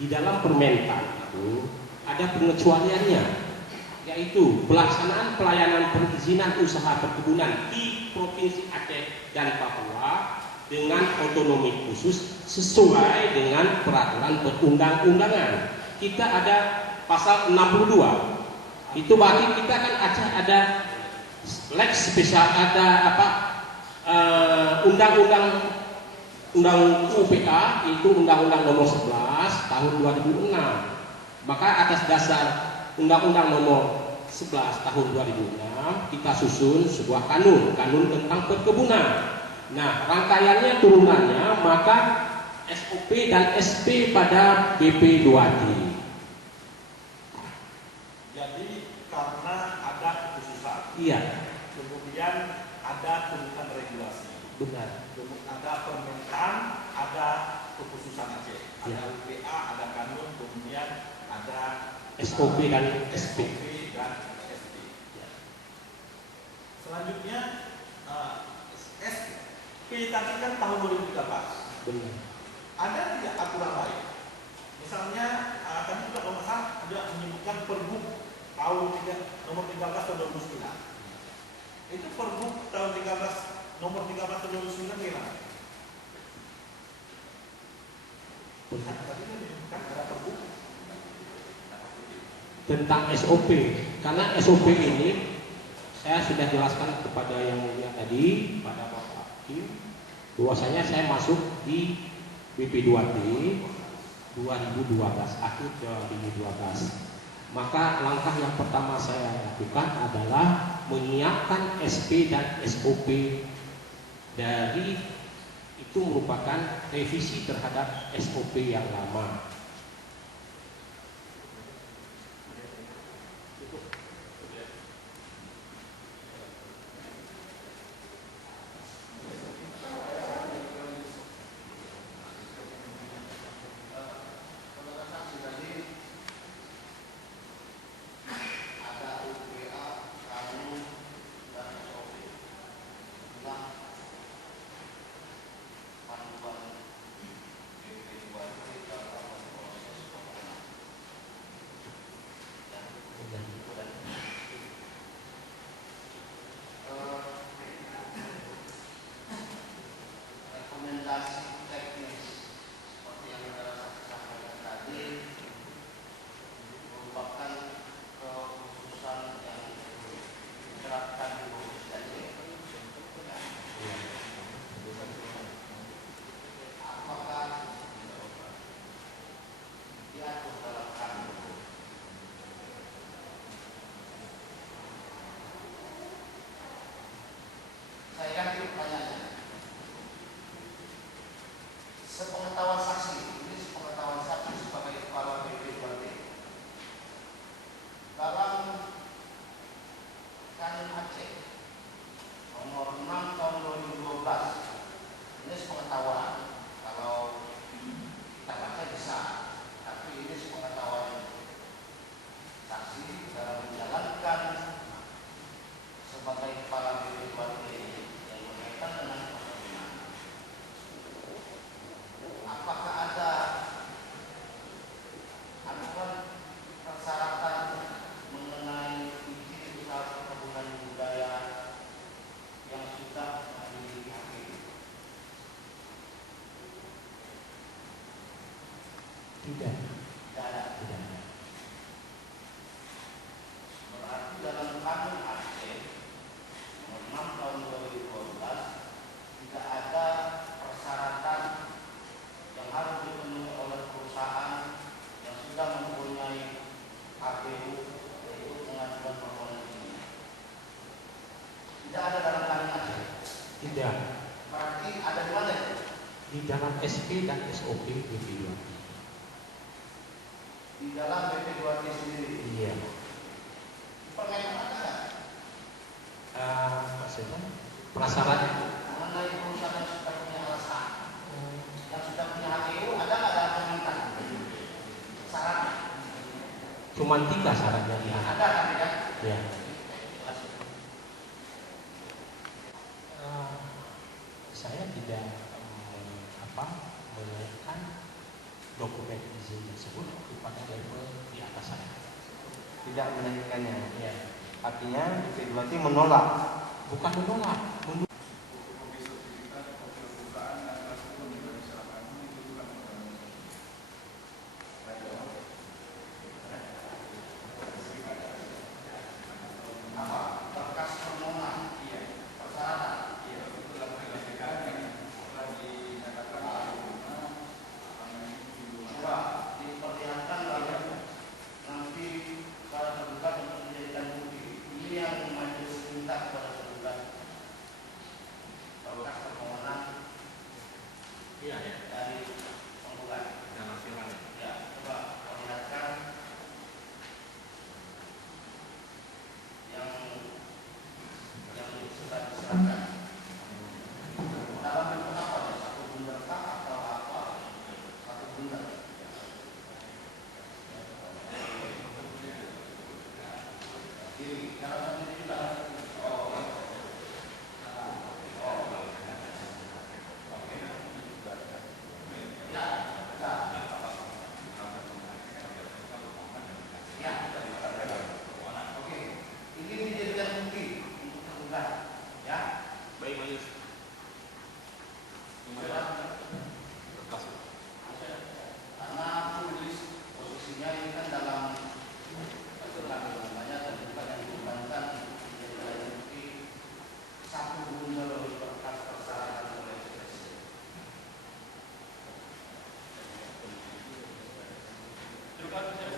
di dalam Permentan itu ada pengecualiannya, yaitu pelaksanaan pelayanan perizinan usaha perkebunan di Provinsi Aceh dan Papua dengan otonomi khusus sesuai dengan peraturan perundang-undangan. Kita ada pasal 62. Itu berarti kita kan Aceh ada lex spesial, ada undang-undang UPA, itu Undang-Undang Nomor 11 Tahun 2006. Maka atas dasar Undang-Undang Nomor 11 Tahun 2006 kita susun sebuah kanun tentang perkebunan. Nah, rangkaiannya turunannya maka SOP dan SP pada BP2D. Jadi karena ada kekhususan, Iya, kemudian ada turunan regulasi. benar. Ada Permentan, ada kekhususan Aceh, ada Ya. UPA, ada kanun, kemudian ada SOP dan SP. Ya. Selanjutnya SP tadi kan tahun 2013. Benar. Ada tidak aturan lain? Misalnya tadi juga kalau nggak salah ada menyebutkan Pergub nomor 13 tahun 2009. Itu Pergub nomor 13 tahun 2009 gimana? Tadi kan menyebutkan ada Pergub Tentang SOP, karena SOP ini saya sudah jelaskan kepada yang mulia tadi, pada Bapak Hakim, bahwasanya saya masuk di BP2D 2012, akhir 2012. Maka langkah yang pertama saya lakukan adalah menyiapkan SP dan SOP dari itu merupakan revisi terhadap SOP yang lama. Sepengetahuan saksi, ini sepengetahuan saksi sebagai kepala BP2D dalam Kanun Aceh nomor 6 tahun 2012, ini sepengetahuan, kalau kita baca bisa, tapi ini sepengetahuan saksi dalam menjalankan sebagai kepala BP2D yang berkaitan dengan perkebunan. Apakah ada aturan persyaratan mengenai izin usaha perkebunan budaya yang sudah memiliki HGU? Tidak. Tidak ada. Berarti dalam Kanun Aceh nomor 6 tahun 2012 tidak ada persyaratan yang harus dipenuhi oleh perusahaan yang sudah mempunyai HGU yaitu pengajuan permohonan izin. Tidak ada dalam Kanun Aceh. Tidak. Berarti ada di mana? Di dalam SP dan SOP BP2D. Di dalam BP2D sendiri. Iya. Permentan ada nggak? Maksudnya prasyarat Mengenai perusahaan yang sudah punya alasan, yang sudah punya HGU, ada nggak dalam permentan? Syaratnya? cuma 3 syaratnya ya. Ada kan tidak? Ya. Saya tidak melihat dokumen dokumen izin tersebut kepada level di atas saya. Tidak menaikkannya. Ya. Artinya evaluasi menolak. Bukan menolak, berkas permohonan, persyaratan, coba diperlihatkan lalu nanti para tergugat untuk menjadikan bukti. Ini yang majelis minta kepada tergugat. Berkas permohonan iya ya, dari penggugat. dan hasilnya. Ya, coba perlihatkan yang sudah diserahkan. Dalam bentuk apa ya? Satu bundar kah atau apa? Satu bundar. Ini cara ini juga. Oke, ini dijadikan bukti untuk tergugat, ya. Baik Majelis. Karena tulis posisinya ini kan dalam namanya tergugat yang dibebankan dijadikan bukti satu bundar berkas persyaratan oleh presiden. Juga bisa